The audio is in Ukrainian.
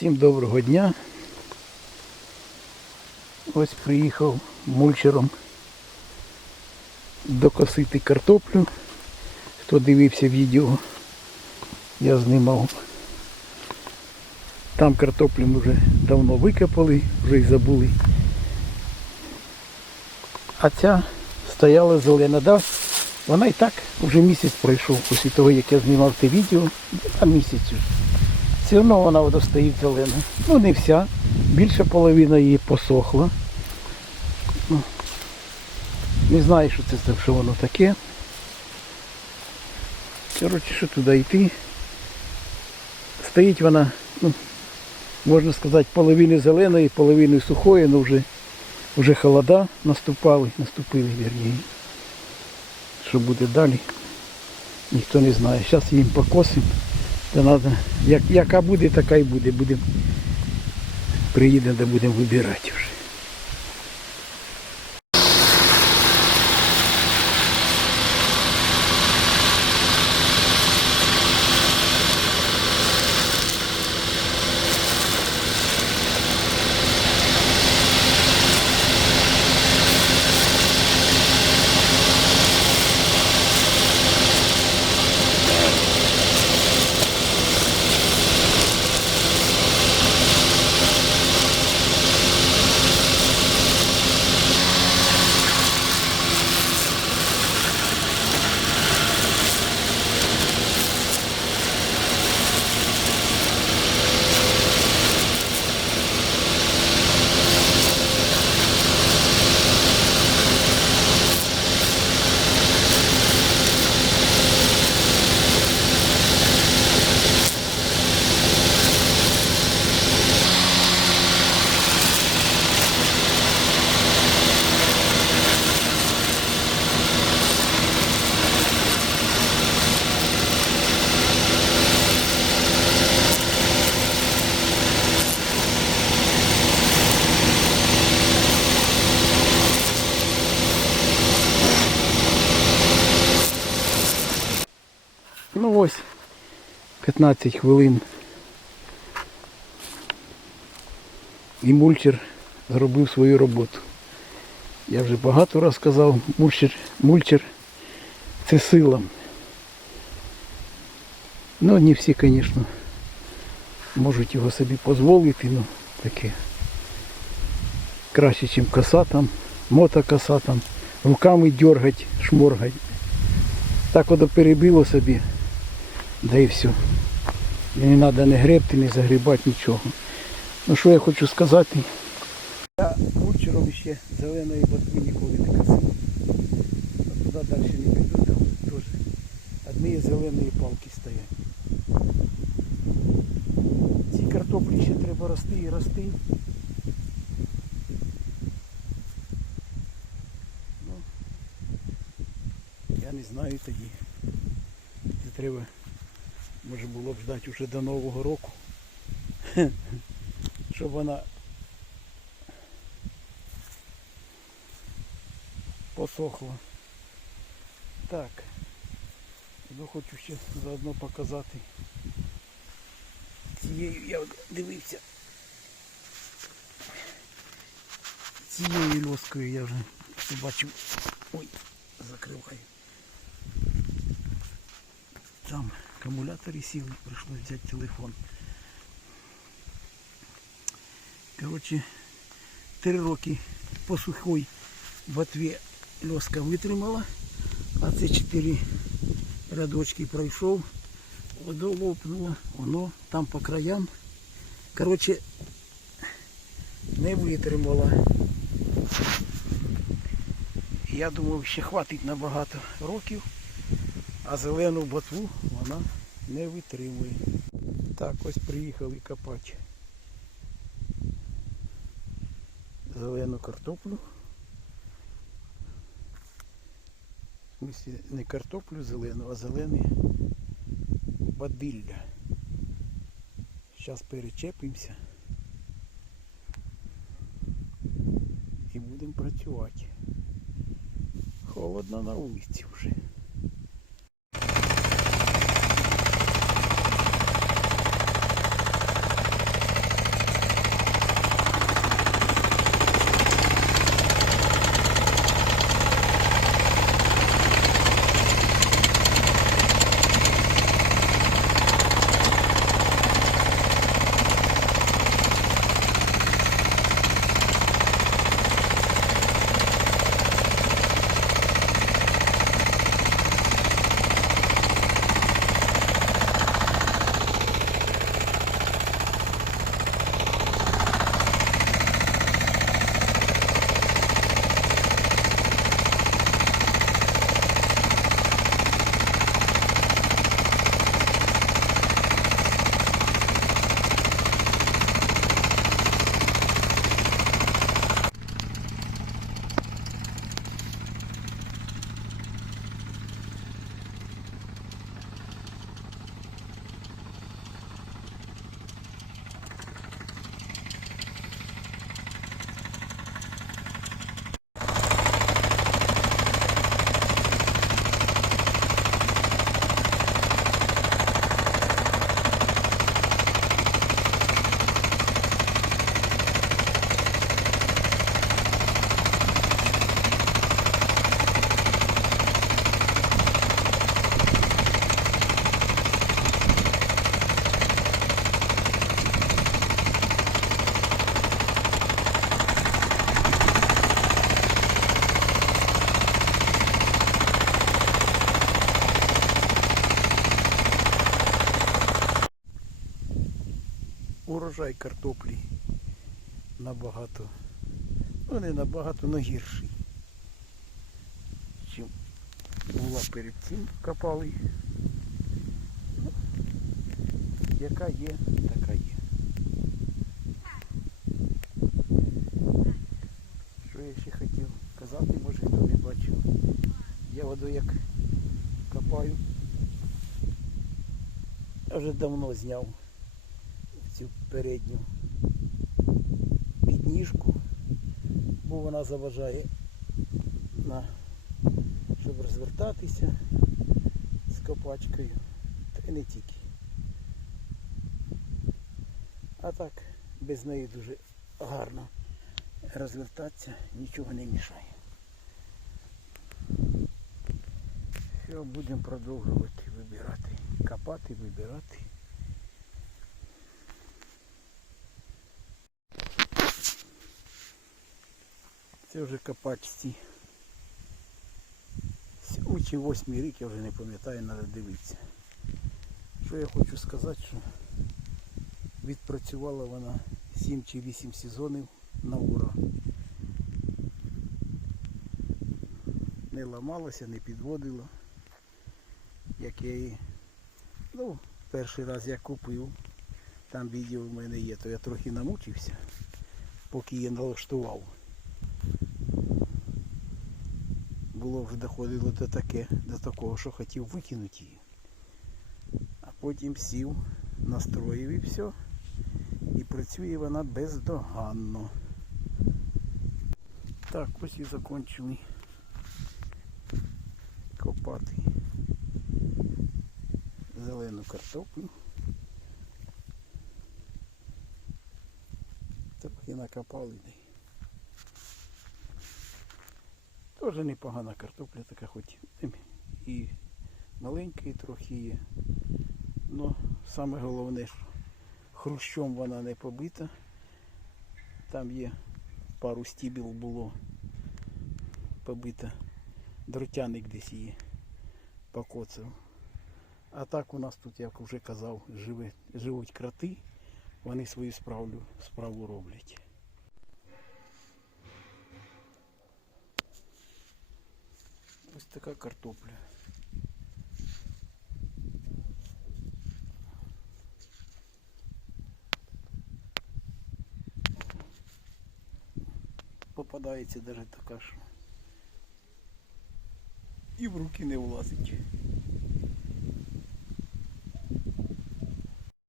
Всім доброго дня. Ось приїхав мульчером докосити картоплю. Хто дивився відео, я знімав. Там картоплю ми вже давно викопали, вже й забули. А ця стояла зелена, да? Вона і так вже місяць пройшов після того, як я знімав те відео, а місяць. Все одно вона вода стоїть зелена. Ну не вся. Більша половина її посохла. Ну, не знаю, що це що воно таке. Коротше, що туди йти. Стоїть вона, ну, можна сказати, половину зеленої, половину сухої, але вже, вже холода наступали, наступили, вірніше. Що буде далі, ніхто не знає. Зараз їм покосимо. Та надо, як, яка буде, така і буде. Будемо приїдемо, де будемо вибирати вже. Ну ось 15 хвилин. І мульчер зробив свою роботу. Я вже багато раз казав, мульчер, мульчер це сила. Ну, не всі, звісно, можуть його собі дозволити, ну таке. Краще, ніж коса там, мотокоса там, руками дергать, шморгать. Так от перебило собі. Да і все. І не треба не гребти, не загрібати нічого. Ну що я хочу сказати? Я мульчером ще зеленої ботви ніколи не косив. А туди далі не піду, там теж одні зелені палки стоять. Ці картоплі ще треба рости і рости. Ну, я не знаю тоді. Це треба, може було б ждати вже до Нового року. Щоб вона посохла. Так. Ну хочу ще заодно показати. Цією я дивився. Цією льоскою я вже побачив. Ой, закриваю. Там акумулятори сіли, прийшлося взяти телефон. Коротше, три роки по сухой ботві льоска витримала, а це чотири рядочки пройшов, воно лопнуло, воно там по краям. Коротше, не витримала. Я думав, ще хватить на багато років, а зелену ботву вона не витримує. Так, ось приїхали копати зелену картоплю. Не картоплю зелену, а зелене бадилля. Зараз перечепимося і будемо працювати. Холодно на вулиці вже. Урожай картоплі набагато, ну не набагато, але гірший. Чим була перед цим копали. Ну, яка є, така є. Що я ще хотів казати, може хто не бачив. Я воду як копаю. Я вже давно зняв цю передню підніжку, бо вона заважає на, щоб розвертатися з копачкою, та й не тільки. А так без неї дуже гарно розвертатися, нічого не мішає. Все, будемо продовжувати вибирати. Копати, вибирати. Це вже копачці. Чи восьмий рік, я вже не пам'ятаю, треба дивитися. Що я хочу сказати, що відпрацювала вона 7 чи 8 сезонів на ура. Не ламалася, не підводила. Як я її, ну, перший раз я купив, там відео в мене є, то я трохи намучився, поки її налаштував. Було вже доходило до таке, до такого, що хотів викинути її. А потім сів, настроїв і все. І працює вона бездоганно. Так, ось і закончили копати зелену картоплю. Трохи накопали. де. Теж непогана картопля така, хоч і маленька, трохи є. Но саме головне, що хрущом вона не побита. Там є пару стібіл було побита. Дротяник десь її покоцав. А так у нас тут, як вже казав, живе, живуть кроти, вони свою справу, справу роблять. Ось така картопля. Попадається навіть така, що і в руки не влазить.